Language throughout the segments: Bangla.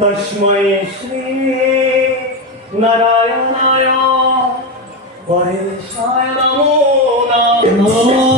तस्मै श्री नारायणाय করে সায় নমো নমো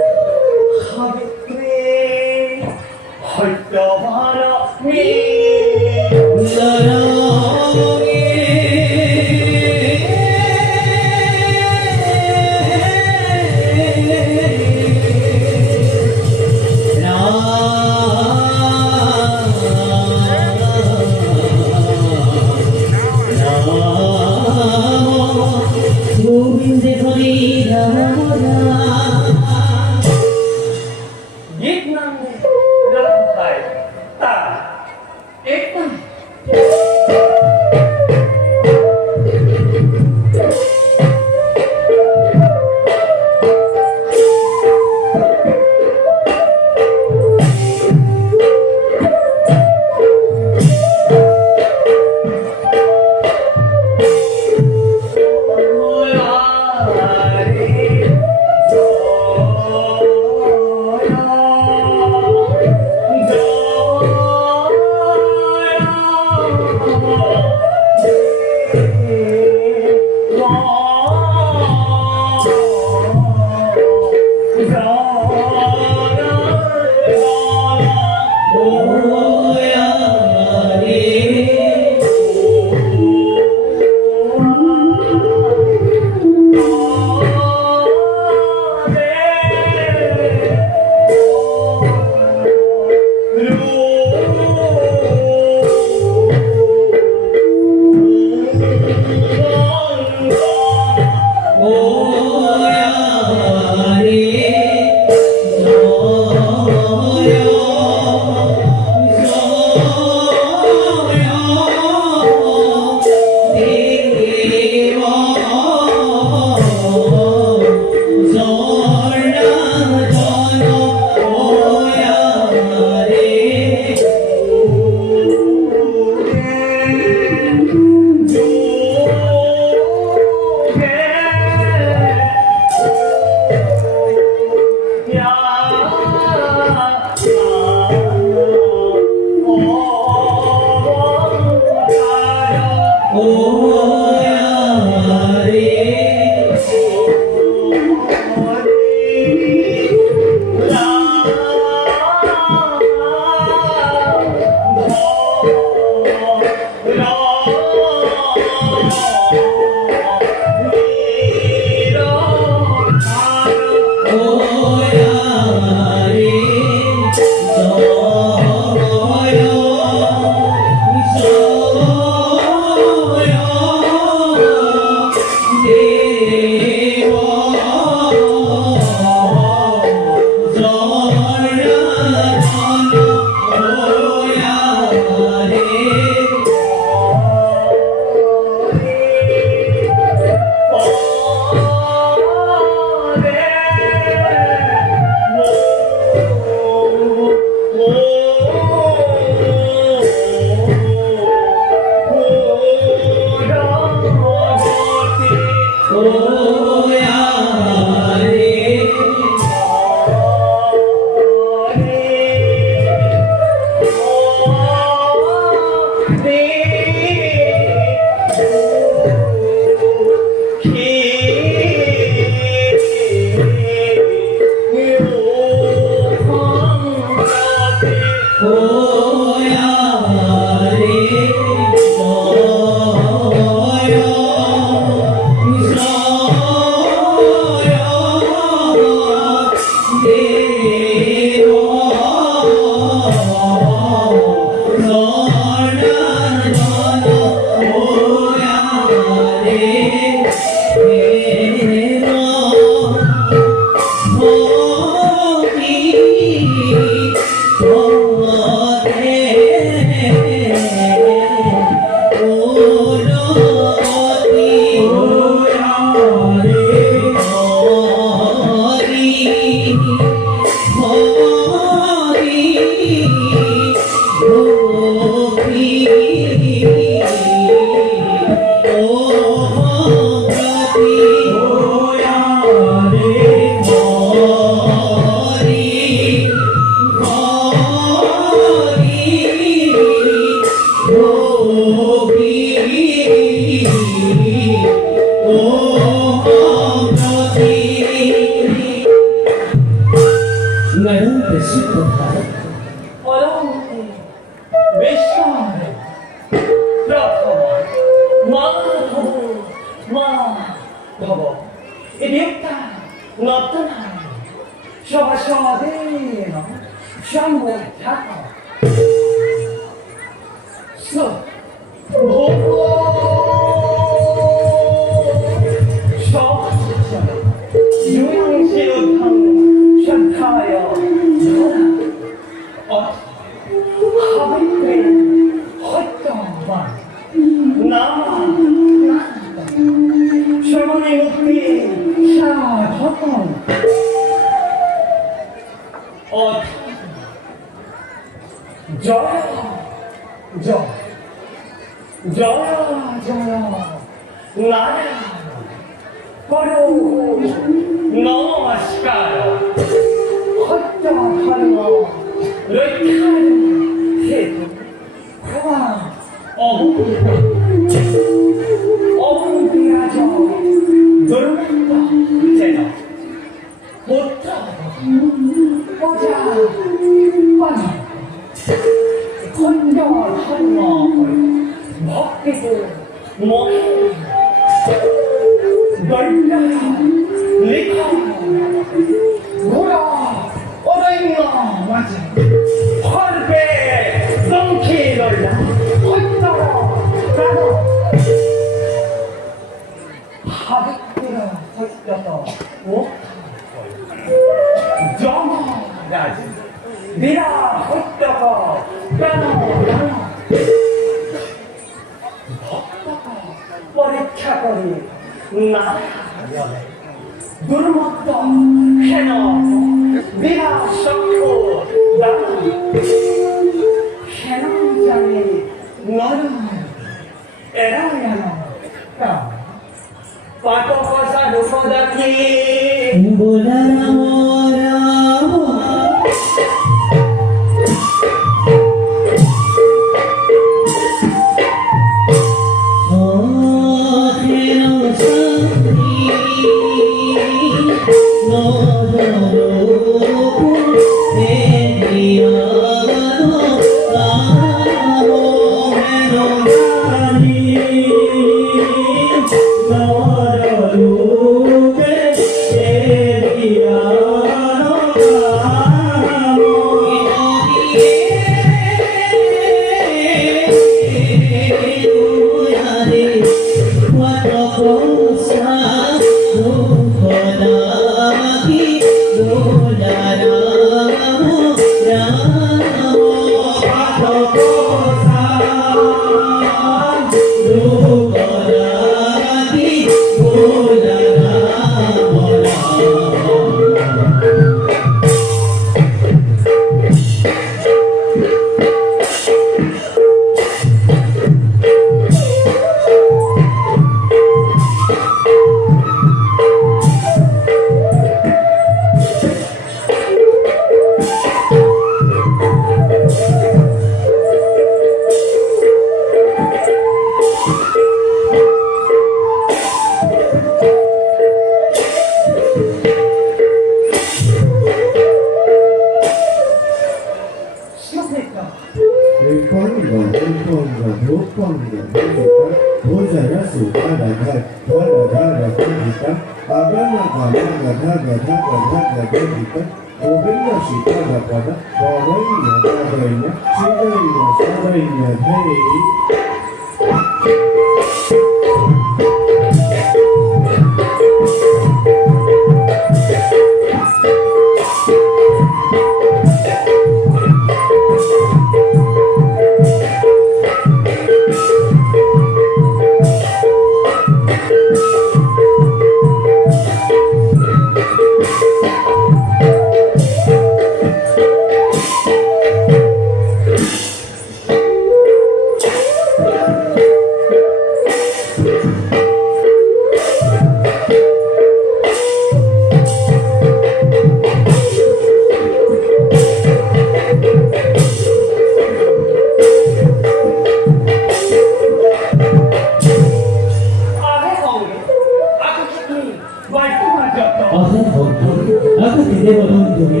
তুমি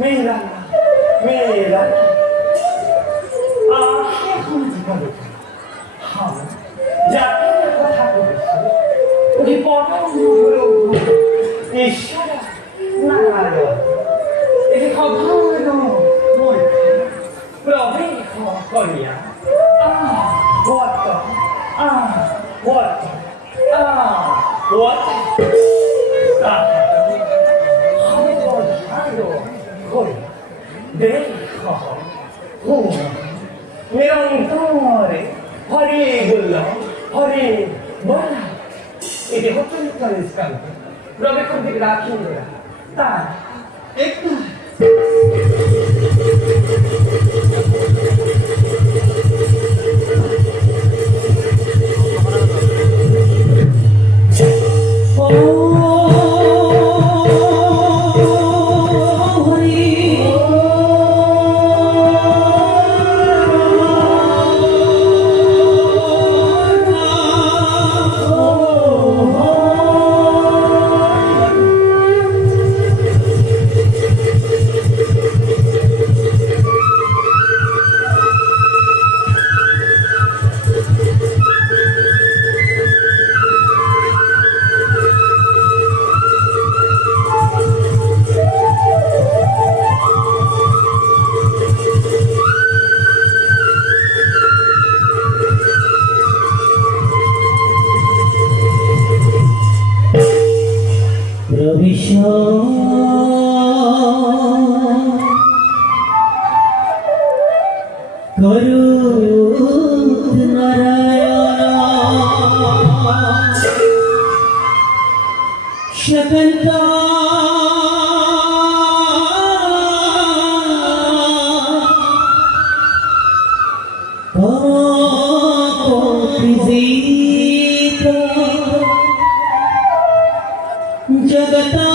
মেয়েরা মেয়েরা এখন জীবনে জাতির কথা বলেছে ওই পরম ঈশ্বর নারায়ণ এটি অভাবন প্রবেশ করিয়া what নিরন্তরে হরে বলল হরে বলা এটি হচ্ছে স্কান্ত রবেক্ষণ থেকে রাখি তার একটু जगता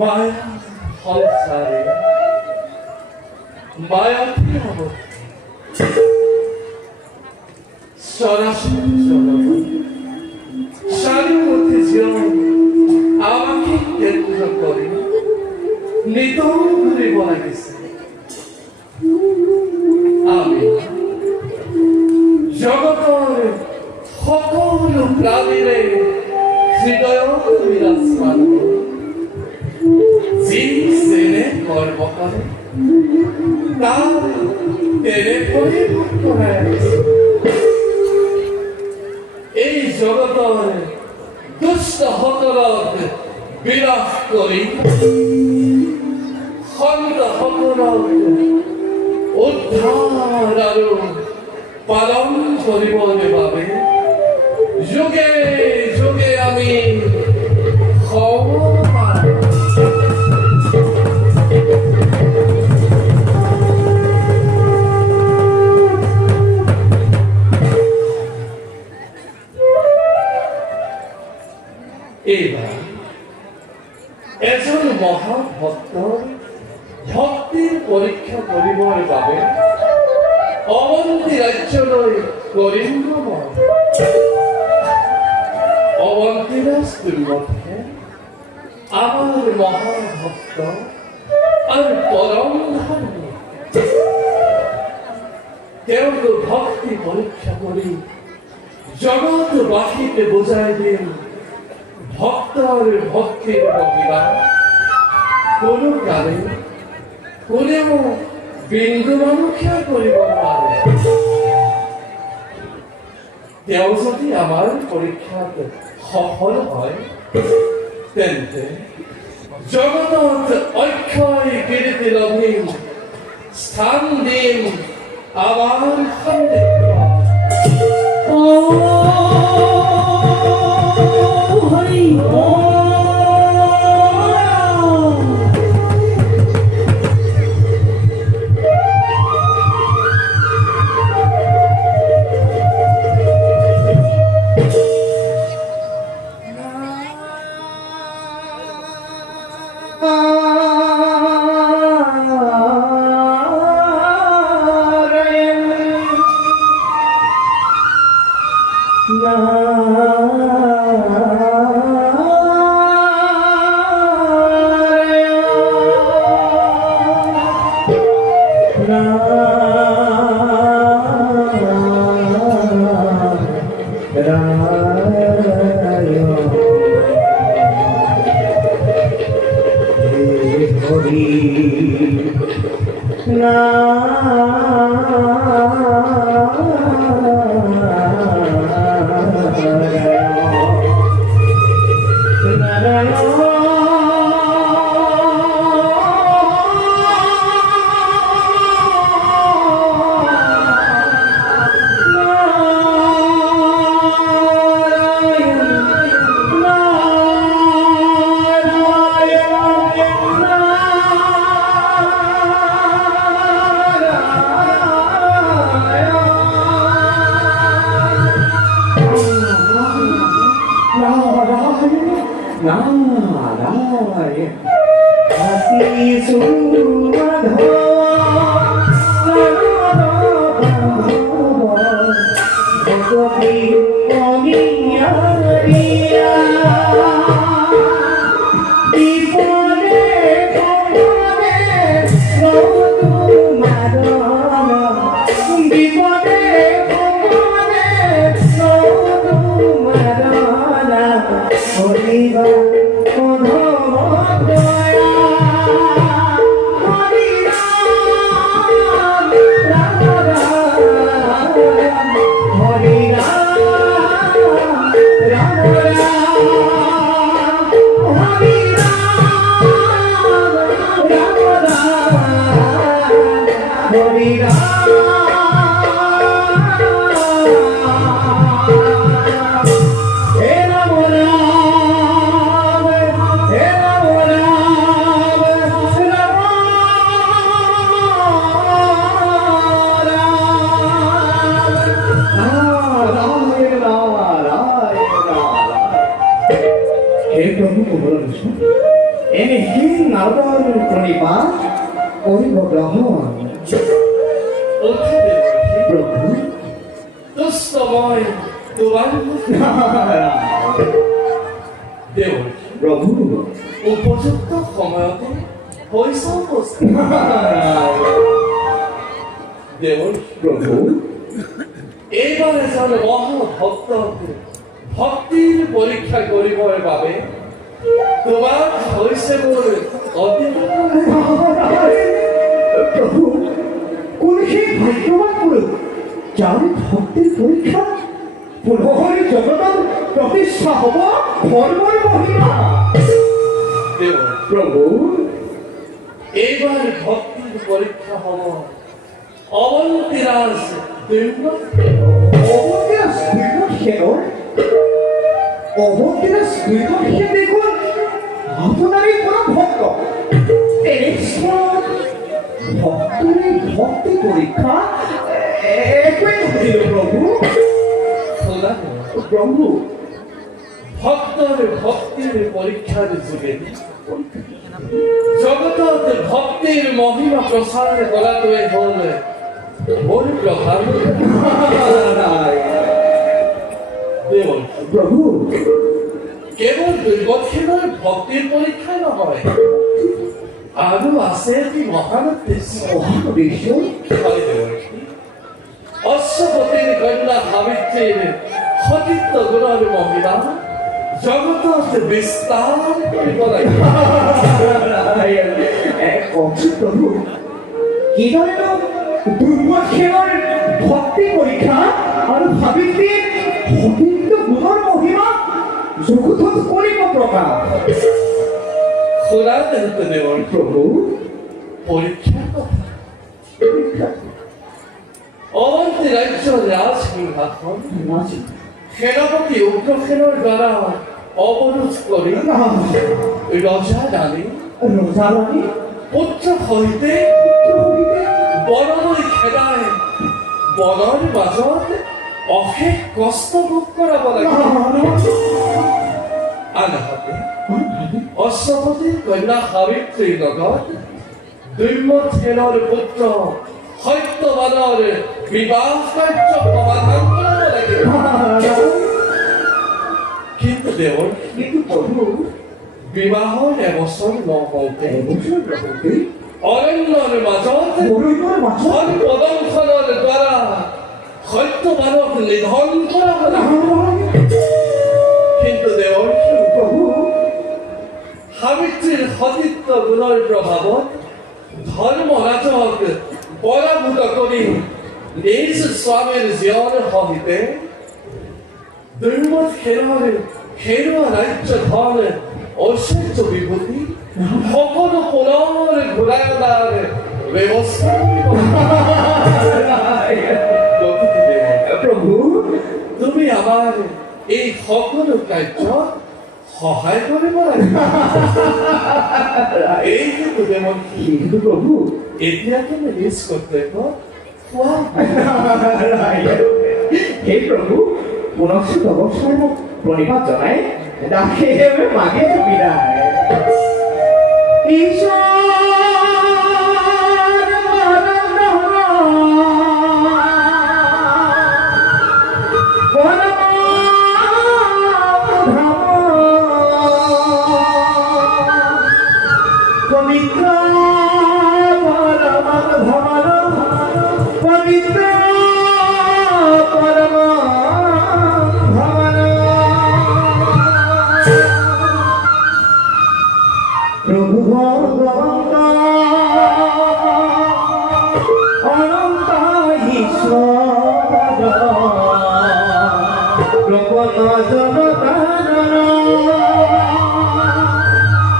মায়া সংসারে মায়াটি হব সারি মধ্যে জীবন আমাকে কেন্দ্র করে নিতম ঘুরে বলা গেছে আমি জগতের সকল প্রাণীরে হৃদয় বিরাজমান জিনে কর্ম করে তার তেরে পরিভক্ত হয়ে এই জগতের দুষ্ট সকলক বিনাশ করি খণ্ড সকলক উদ্ধার আৰু পালন কৰিবলে বাবে যুগে যুগে আমি এইবাৰ এজন মহাভক্তৰ ভক্তিৰ পৰীক্ষা কৰিবৰ বাবে অৱন্তী ৰাজ্যলৈ কৰিম অৱন্তী ৰাজ্যে আমাৰ মহাভক্ত আৰু পৰম ধৰ্মী তেওঁক ভক্তি পৰীক্ষা কৰি জগতবাসীকে বুজাই দিম ভক্তৰ ভক্তিৰ মহিমা কোনো কালে কোনেও বিন্দুমানো ক্ষয় কৰিব নোৱাৰে তেওঁ যদি আমাৰ পৰীক্ষাত সফল হয় তেন্তে জগতত অক্ষয় কীৰ্তি লভিম স্থান দিম আমাৰ সন্দিগ্ধ হরি Before हे प्रभु कुमरविष्णु एने हीन नारदार प्रणिपा करिब ग्रहण प्रभु দুষ্টময় তোমার দেৱ प्रभु উপযুক্ত সময়তে হৈছে উপস্থিত দেৱ प्रभु এইবাৰ এজন মহাভক্ত ভক্তিৰ পৰীক্ষা কৰিবৰ বাবে তোমাৰ হৈছে মোৰ অতি प्रभु কোন সেই ভাগ্যবান পুরুষ যার ভক্তির পরীক্ষা পুনঃ জগতের প্রতিষ্ঠা হব ধর্মের মহিমা দেৱ প্রভু এইবাৰ ভক্তিৰ পৰীক্ষা হ'ব অৱন্তিৰাজ অবতীরা শ্রীমৎ সেনর অবতীরা শ্রীমৎ সেন দেখুন আপনারই কোন ভক্ত ভক্তের ভক্তি পরীক্ষা একই দিল প্রভু প্রভু ভক্তৰ ভক্তিৰ পৰীক্ষাৰ যোগেদি জগতত ভক্তিৰ মহিমা প্ৰচাৰ কৰাটোৱে হ'ল মোৰ প্ৰভাৱ দেৱ প্রভু কেৱল দুৰ্গক্ষেণৰ ভক্তিৰ পৰীক্ষা নহয় আৰু আছে এটি মহান উদ্দেশ্য মহাবিশ্ব হয় দেৱৰ্ষি অশ্বপতিৰ কন্যা সাবিত্ৰীৰ সতীত্ব গুণৰ মহিমা জগতত বিস্তাৰ কৰিব লাগিব প্রভু কিদৰে দুর্গক্ষেণৰ ভক্তি পরীক্ষা আৰু সাবিত্ৰীৰ সতীত্ব গুণৰ মহিমা জগতত কৰিব প্ৰকাশ শুনা তেন্তে দেৱৰ প্রভু পৰীক্ষাৰ কথা অৱন্তী ৰাজ্যৰ ৰাজসিংহাসন সেনাপতি উগ্ৰসেনৰ দ্বাৰা অৱৰোধ কৰি ৰজা ৰাণী ৰজাৰাণী পুত্ৰ সহিতে বনলৈ খেদাই বনৰ মাজত অশেষ কষ্ট ভোগ কৰাব লাগে আনহাতে অশ্বপতিৰ কন্যা সাবিত্ৰীৰ লগত দুৰ্মথেনৰ পুত্ৰ সত্যবানৰ বিবাহ কাৰ্য সমাধান কৰাব লাগে কিন্তু দেৱৰ কিন্তু প্রভু বিবাহৰ এবছৰ নহওঁতে এবছর নহওঁতে অৰণ্যৰ মাজত অৰণ্যৰ মাজত ধন প্ৰদংশনৰ দ্বাৰা সত্যবানক নিধন কৰা হ'ল কিন্তু দেৱৰ প্রভু সাবিত্ৰীৰ সতীত্ব গুণৰ প্ৰভাৱত ধৰ্মৰাজক পৰাভূত কৰি নিজ স্বামীৰ জীয়ৰ সহিতে দুৰ্মথেনৰ হেৰুৱা ৰাজ্য ধন ঐশ্বৰ্য বিভূতি সকলো পুনৰ ঘূৰাই অনাৰ ব্যৱস্থা প্রভু তুমি আমাৰ এই সকলো কাৰ্য সহায় কৰিব লাগিব এই কিন্তু দেৱৰ কিন্তু প্রভু এতিয়া তুমি নিজ কৰ্তব্য খোৱা হে প্রভু পুনশ্চ অবসর মোক প্রণিপাত জনাই দাসে মাগে সুবিধা ঈশ্বর পবিত্র পবিত্র পরম প্রভু ভগবন্ত অনন্ত ঈশ্বর প্রপন্ন জনতারণ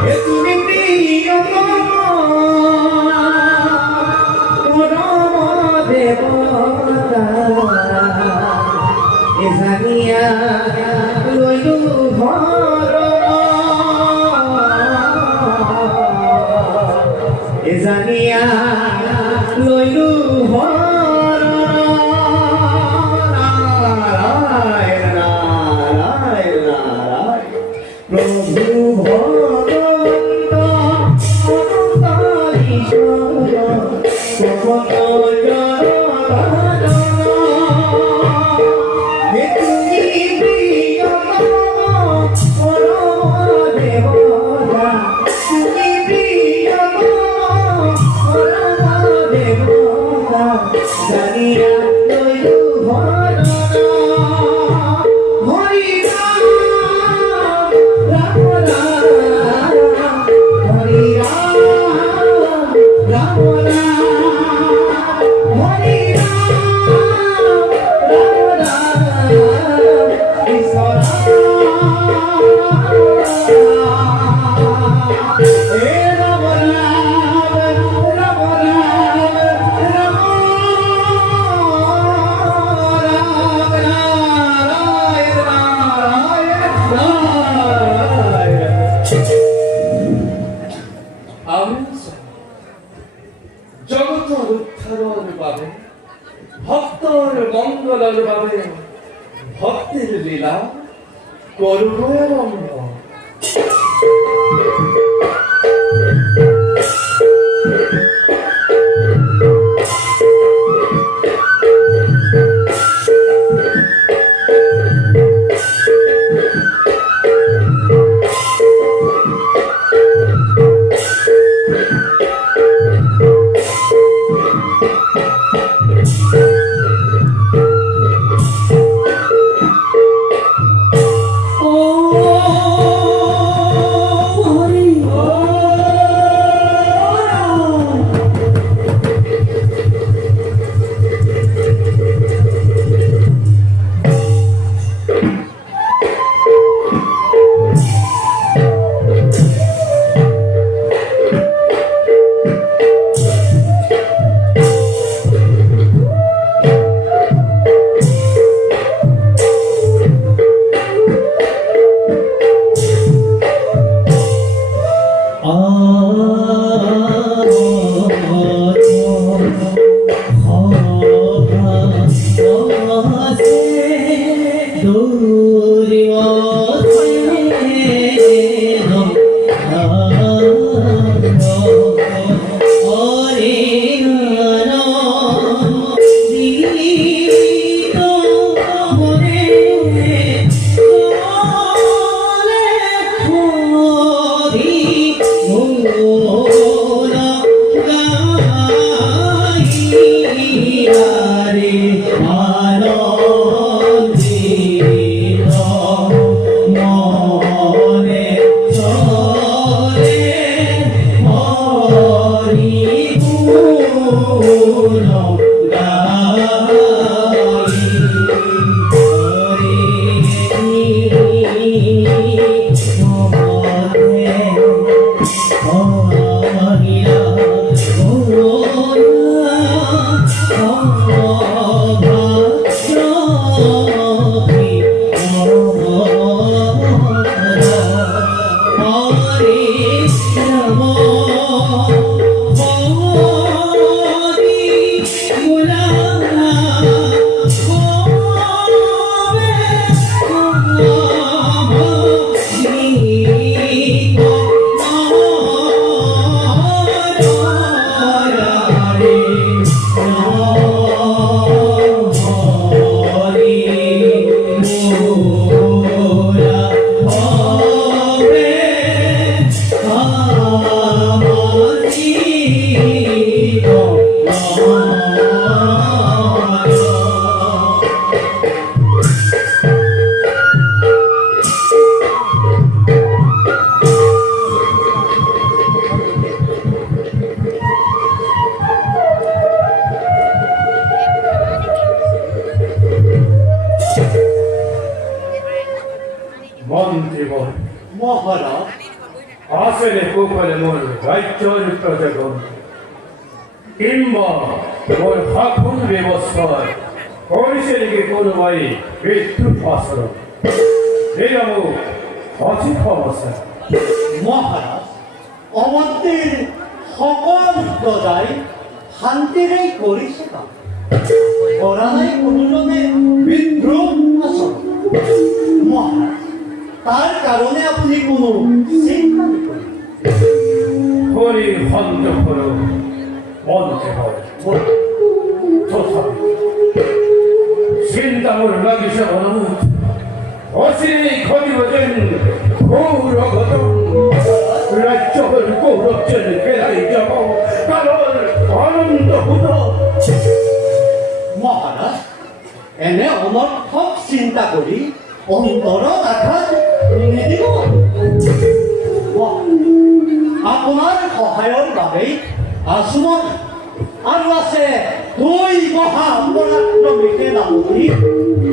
হে তুমি প্রিয়তম পরম জানিয়া লইলু প্রভু জানিয়া লইলু হরি রাম রাম হরি রাম রাম হরি রাম আমি জগতর উদ্ধারণ পাবে ভক্তর মঙ্গলর পাবে ভক্তের লীলা করব আরম্ভ মন্ত্রীবর মহারাজ আসলে কুকলে মোর রাজ্যর প্রজাগণ কিংবা মোর হাকুন ব্যবস্থায় করেছে নাকি কোনো ভাই বিদ্যুৎ আশ্রম অচিত অবস্থা মহারাজ আমাদের সকল প্ৰজাই শান্তিৰে কৰিছে কাম কৰা নাই কোনোজনে বিদ্ৰোহ আচৰণ মহাৰাজ তাৰ কাৰণে আপুনি কোনো চিন্তা নকৰিব হরি হন্ত করো মন্ত্রে হয় তথাপি চিন্তামর লাগিছে অনুমোদ অচিরে ঘটিব যেন গৌরগত রাজ্যের গৌরব যেন ফেরাই যাব কারণ অনন্ত ভূত মহাৰাজ এনে অনৰ্থক চিন্তা কৰি অন্তৰত আঘাত নিদিব আপোনাৰ সহায়ৰ বাবে আছো মই আৰু আছে দুই মহা পৰাক্ৰমী সেনাপতি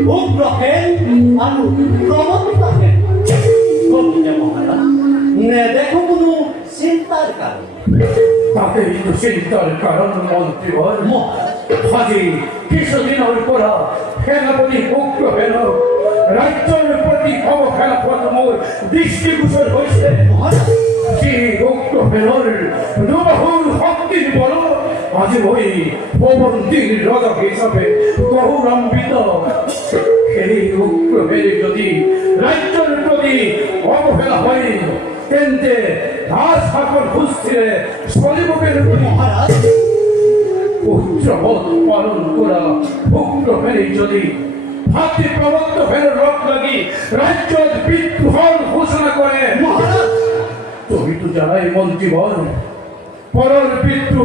উগ্ৰসেন আৰু প্ৰমত্তাসেন গতিকে মহাৰাজ নেদেখো কোনো চিন্তাৰ কাৰণ তাকে কিন্তু চিন্তার কারণ মন্ত্রী হয় মহাৰাজ হাজি কিছুদিনের পরা সেনাপতি উগ্র হেন রাজ্যের প্রতি অবহেলা মোর দৃষ্টিগোচর হয়েছে মহাৰাজ যে উগ্র হেনর দুবাহুর শক্তির বল আজ ওই পবন্তীর রজক হিসাবে গৌরম্বিত সেই উগ্র হেনে যদি রাজ্যের প্রতি অবহেলা হয় তেন্তে দাস হাকর খুঁজছিলে সলিমকের মহাৰাজ পুত্রবোধ পালন করা উগ্র ফেরি যদি হাতে প্রবত্ত ফের রক লাগি রাজ্য বিদ্রোহ ঘোষণা করে মহারাজ তুমি তো জানাই মন্ত্রী বল পরর পিতৃ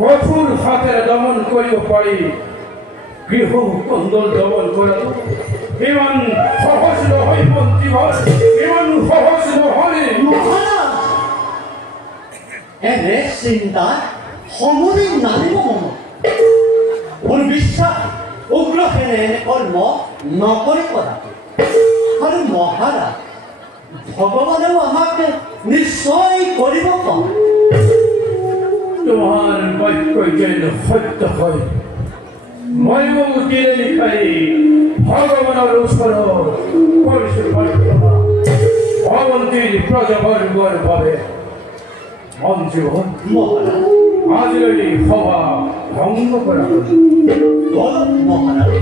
কঠোর হাতের দমন করিও পারি গৃহ কন্দল দমন করা ইমান সহজ নহয় মন্ত্রী বল ইমান সহজ নহয় মহাৰাজ এনে চিন্তা সমৰে নানিব মন মোৰ বিশ্বাস উগ্ৰসেনে এনে কৰ্ম নকৰে কদাপি আৰু মহাৰাজ ভগৱানেও আমাক নিশ্চয় কৰিব কম তোমার বাক্য যেন সত্য হয় ময়ও দিলে লিখাই ভগবানের ওসর পরিশুর প্রার্থনা অবন্তীর প্রজাবর্গর ভাবে মঞ্জীবন মহারাজ আজের এই হওয়া ভঙ্গ করা হল বল মহারাজ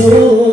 Oh,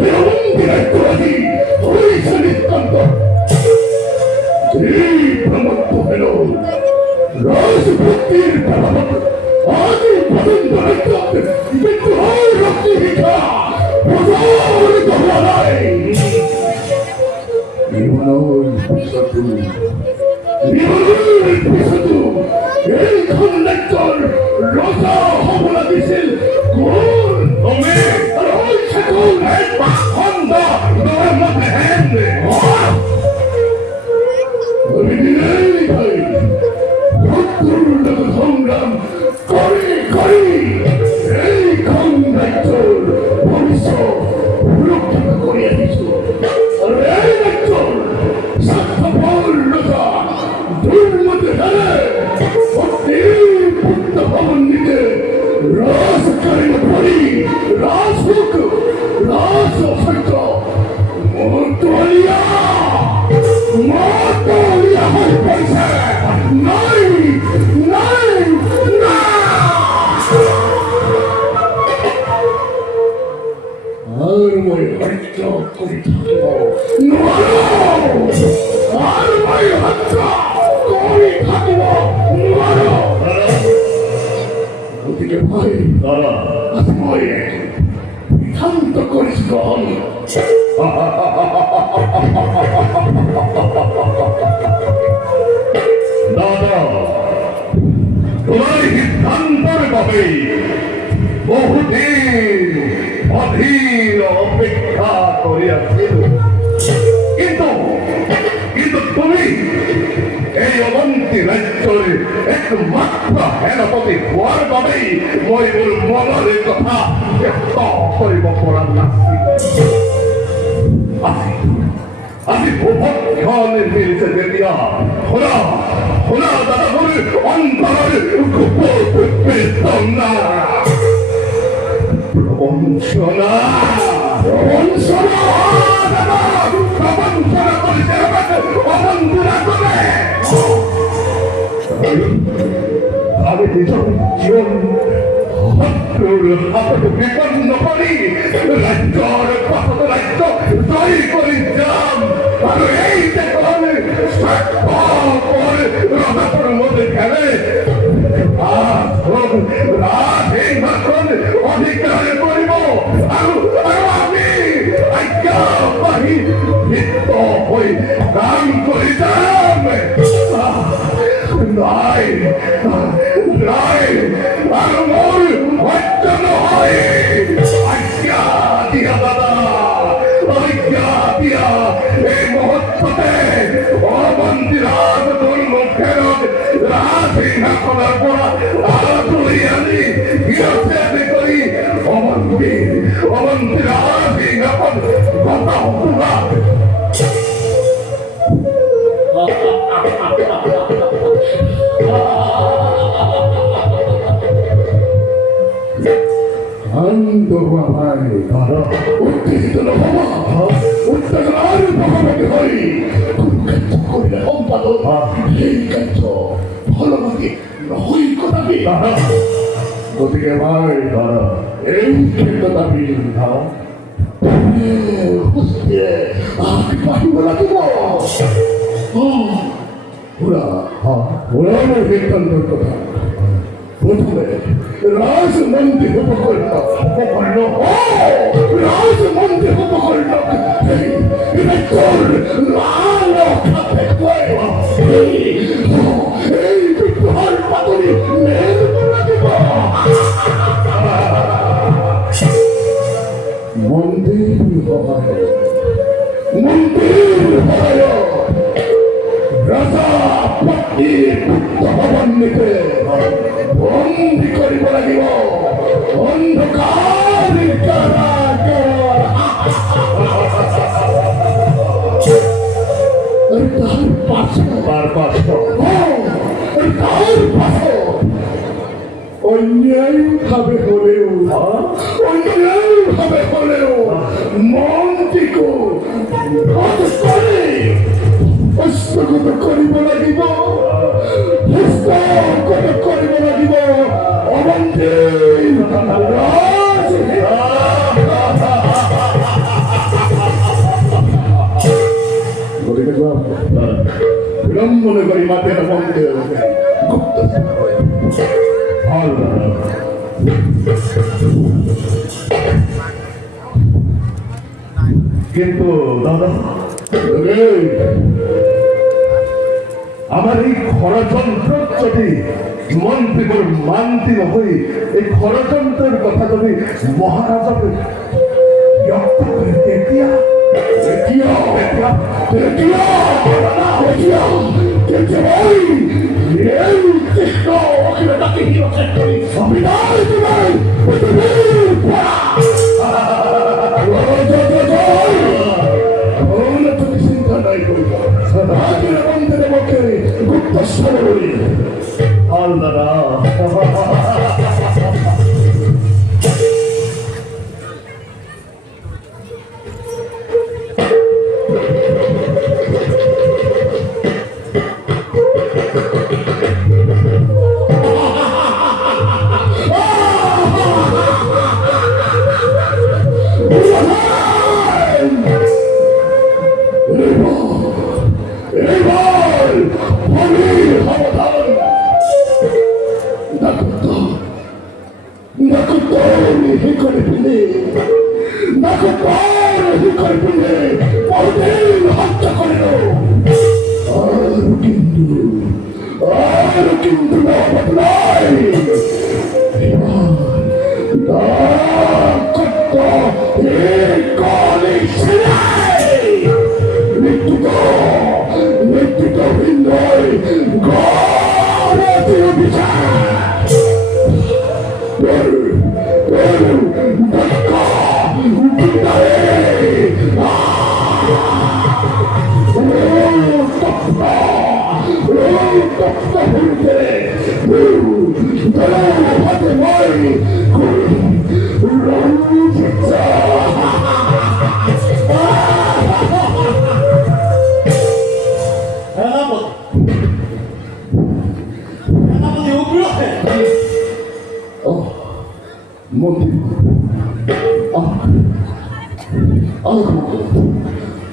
মন্দিরাত্মবাদী হয়েছে নিতান্ত এই প্রমত্ত হল রাজভক্তির প্রভাব আদি পর্যন্ত কিন্তু রক্তি শিক্ষা প্রচারিত হওয়া নাই এই খন্ডান্তর রজা হব লাগিছিল কোন তুমি ওই সকল এক খন্ড তোমার মধ্যে হেন্দে আমি দিনেই ভাই শত্রুর লোক সংগ্রাম করি করি এই খন্ডান্তর ভবিষ্যৎ সুরক্ষিত করিয়া দিছো আর এই রাজ্যর স্বার্থপর লোকা দুর্মতি হেরে পুত্র ভবন নিতে রাজকারী পরি রাজভোগ রাজ অসত্য মতলিয়া হয়ে পড়ছে নাই নাই না আর মই হত্যা করে থাকিব আর মই হত্যা করে থাকিব গতিকে ভাই আজ মই সিদ্ধান্ত করিস গ্রহণ দাদা তোমার সিদ্ধান্তর বাবে বহুদিন অধীর অপেক্ষা করিয়াছিল কিন্তু কিন্তু তুমি এই অবন্তী রাজ্যের একমাত্র সেনাপতি হোৱাৰ বাবেই মই মোৰ মনৰে কথা ব্যক্ত কৰিব পৰা নাছিল আজি ভূভক্ষণে মিলিছে যেতিয়া শুনা শুনা দাদা মোৰ অন্তৰৰ বেদনা প্ৰবঞ্চনা প্ৰবঞ্চনা দাদা প্ৰবঞ্চনা কৰিছে অবন্তৰা কৰে আমি নিজৰ জীৱন শত্ৰুৰ হাতত বিপন্ন কৰি ৰাজ্যৰ পাছত ৰাজ্য জয় কৰি যাম আৰু এই দেশৰ স্বাৰ্থপৰ ৰজাটোৰ মতে খেলে ৰাজসিংহাসন অধিকাৰ কৰিব আৰু আমি আজ্ঞাবাহী নিত্য হৈ কাম কৰি যাম নাই নাই আৰু মোৰ সত্য নহয় আজ্ঞা দিয়া দাদা আজ্ঞা দিয়া এই মুহূৰ্ততে অবন্তী ৰাজটোৰ মুখেৰত ৰাজসিংহাসনৰ পৰা আঁতৰি আনি গিৰফতাৰী কৰি অবন্তী ৰাজসিংহাসন কথা শুনা শান্ত হওয়া ভাই উত্তেজিত নহবা উত্তেজনার প্রভাবিত হই কোন কার্য করিলে সম্পাদন সেই কার্য ফলবাদী নহই কদাপি গতিকে ভাই এই ক্ষেত্র দাবি সুস্থিৰে আগবাঢ়িব লাগিব পুরানো সিদ্ধান্তের কথা প্রথমে রাজমন্ত্রী উপকরণ রাজমন্ত্রী উপকরণ এই বিদ্রোহের পাতরি মন্দির হয় রাজা পত্নীর পুত্র ভবন নিতে বন্দী কৰিব লাগিব অন্ধকার তার পাছৰ অন্যায়ভাৱে হলেও মন্ত্ৰীকো হস্তগত কৰিব লাগিব অবন্তী লম্বনে করি মাঠের মধ্যে গুপ্ত কিন্তু দাদা আমার এই ষড়যন্ত্র যদি মন্ত্রীর মানতি নহই এই ষড়যন্ত্রের কথা যদি মহারাজাকে ব্যক্ত করে তেতিয়া চিন্তা নাই করিব গুপ্ত আল্লাহ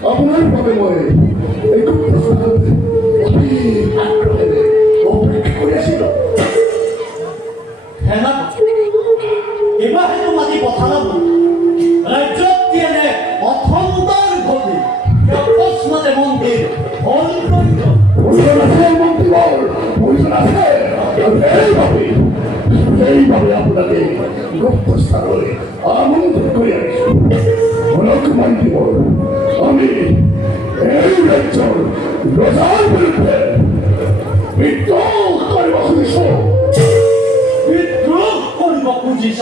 আপনার পদে মনে একটু অপেক্ষা করেছিল এবার তোমাকে কথা বলবো রাজ্য দিয়ে অথন্তর ঘটে অকস্মাতে মন্দির এইভাবে আপনাকে গুপ্ত স্থানে আমন্ত্রণ করে আমি এই রাজ্যের রাজার বিরুদ্ধে বিদ্রোহ করব খুঁজছ বিদ্রোহ করব খুঁজিস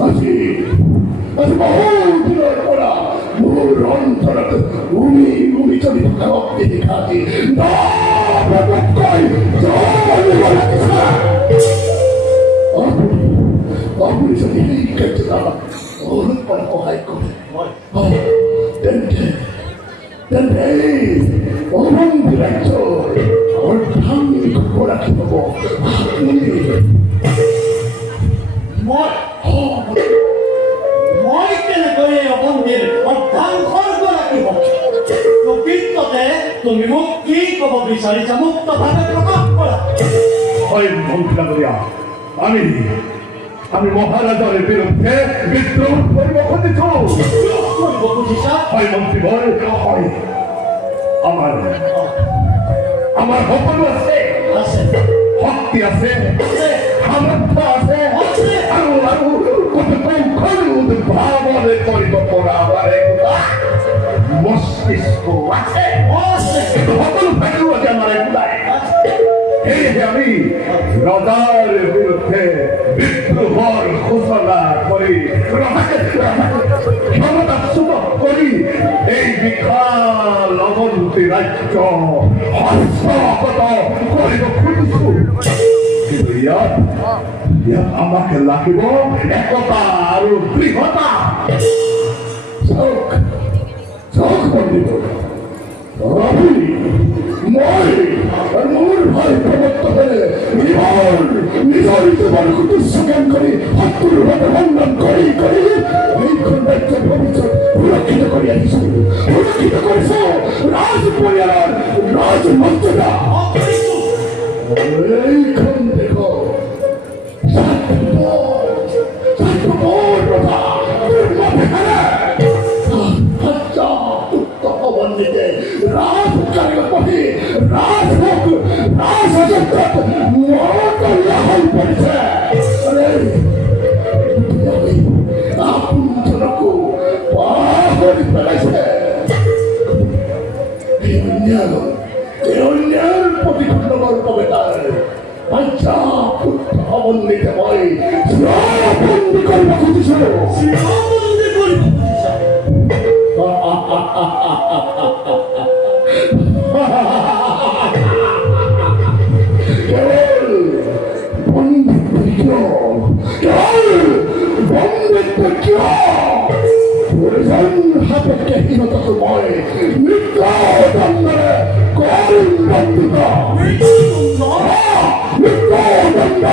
আজি বহুদিনের পরা মোর অন্তরত উমি চলি ভক্তি দেখাতে আপনি যদি এই কাজটা অনুপ্রাণ সহায় করেন অনন্ত রাজ্য অর্ধাঙ্গিক রাখি পাব মই কেনেকৈ মন্দিৰ অৰ্ধাংশৰ ৰাখিব প্ৰকৃততে তুমি মোক কি ক'ব বিচাৰিছা মুক্তভাৱে প্ৰকাশ কৰা হয় মন্ত্রী আমি মহারাজার বিরুদ্ধে বিদ্রোহ করব খুঁজেছ কৰিব খুজিছা হয় মন্ত্রী বল হয় আমার সকলো আছে আছে শক্তি আছে আছে সামৰ্থ্য আছে আৰু ভাৱৰে কৰিব পৰা আমাৰ মস্তিষ্ক আছে আছে সকলো থাকিও আছে আমাৰ একোটাই সেয়েহে আমি ৰজাৰ বিৰুদ্ধে বিদ্ৰোহৰ ঘোষণা কৰি ক্ষমতাচ্যুত কৰি এই বিশাল অৱন্তী ৰাজ্য হস্তগত কৰিব খুজিছো কিন্তু ইয়াত আমাকে লাগিব একতা আৰু দৃঢ়তা চোখ বন্দিব মই আর মোর ভাই প্রবত্ত হলে নিজের জীবনকে দুঃসজ্ঞান করে হত্যুর ভাবে বন্ধন করে এইখন রাজ্যের ভবিষ্যৎ সুরক্ষিত করিয়া দিছিল কবে তার বাচ্চা পুত্র অবন্দিতে বই বন্দি করবো খুঁজেছিল শ্রীরামবন্দি করিব বুঝিছা। কেবল বন্দিত্ব কেবল বন্দিত্ব প্রয়োজন হাতে হীনতা সময় মৃত্যুদণ্ডে করুণ বন্দিত মৃত্যুদণ্ড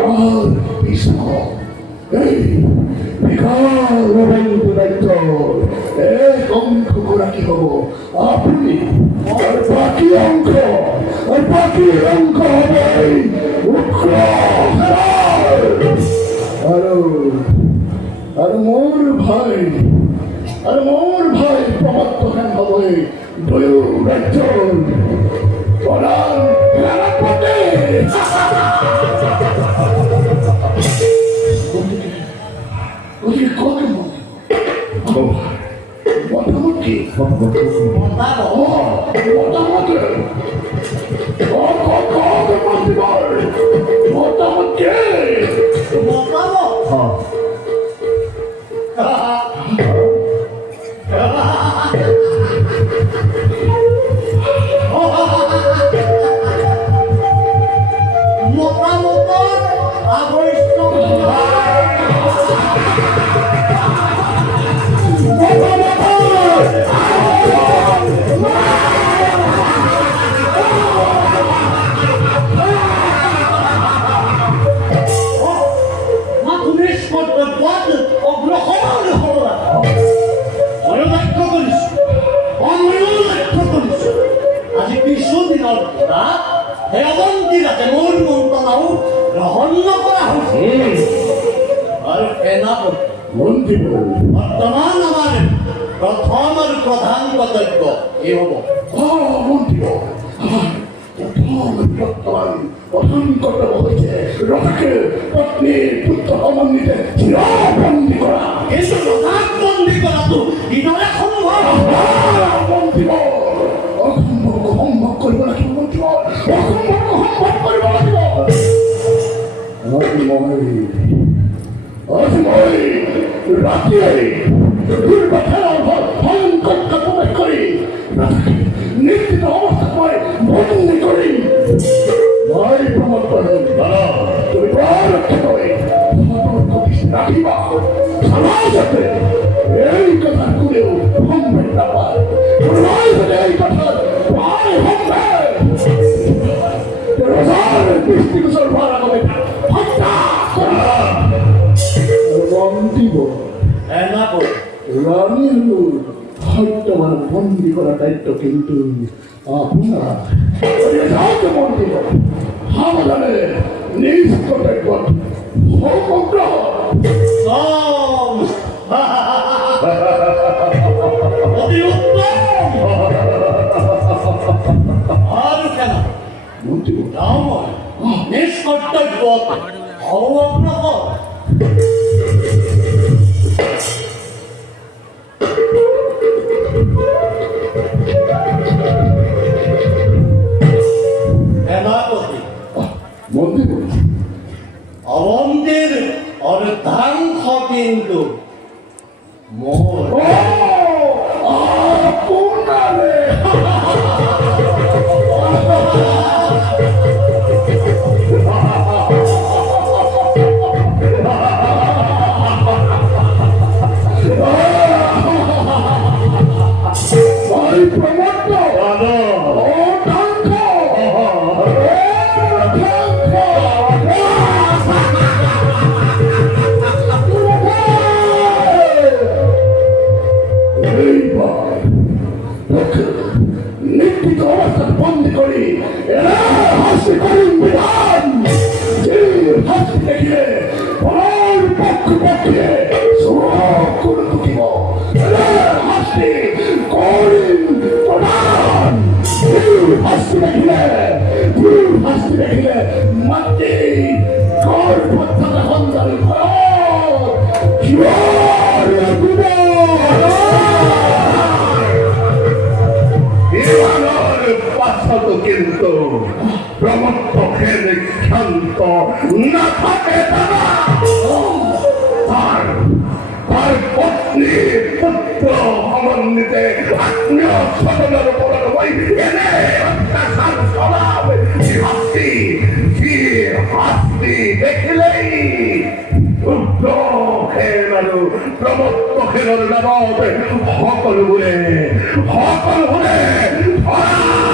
আর ভীষ্ম এই বিকার বন্ধু দায়িত্ব এক অঙ্ক করা কি হব আপনি আর বাকি অঙ্ক হবে উগ্র আর মোর ভাই প্রমত্ত খান হবে দুয়ো রাজ্য প্রধান সেনাপতি ওদিকে কবে মতামত কি মতামত মতামত কে মতামত আবশ্যক বর্তমান আমার প্রথম আর প্রধান কর্তব্য এই হব প্রধান কর্তব্য হয়েছে রথাকে পত্নী পুত্র অমন্দিতে চিরবন্দি করা কিন্তু রথাক বন্দি করা তো কিভাবে সম্ভব অসম্ভব কৰিব লাগিব অসম্ভৱ কৰিব লাগিব মই ৰাতিয়ে দুৰ্ঘটনাৰ ভয়ংকৰ প্ৰৱেশ কৰি নিশ্চিত অৱস্থাত মই বন্দী কৰিম মই প্ৰমত্ত দাদা তুমি ৰক্ষা কৰি ৰাখিবা সমাজতে এই কথা কোনেও সম্ভেদ নাপায় কোনোবাই যদি এই কথাত পায় সম্ভেদ ৰজাৰ দৃষ্টিগোচৰ হোৱাৰ আগতে হত্যা কৰা দিব রানীর হত্যমান বন্দী করা দায়িত্ব কিন্তু আপনার মন্দির সাবধানে নিজ কর্তব্য আর কেন মন্ত্রী নিষ্কর্তব্য অগ্রহ মন্ত্রী অবন্তীর অর্ধাংশ কিন্তু মোর নিশ্চিত অবস্থায় বন্দি করি এরা হাসি করুন বিধান যে হাসি দেখিয়ে পরের পক্ষে সব করে দুঃখিব হাসি করিন প্রধান হাসি দেখিলে মাটি কর পথে হন্দারি পাঁচশত কিন্তু প্রমত্তকের ক্ষান্ত না থাকে তারা তার তার পত্নী পুত্র সমন্বিতে আত্মীয় স্বজনের উপর বই এনে অত্যাচার চলাবে হাসি দেখিলেই উগ্র খেয়ে মেলো প্রমত্ত খেলোর নবাব সকল বলে ধরা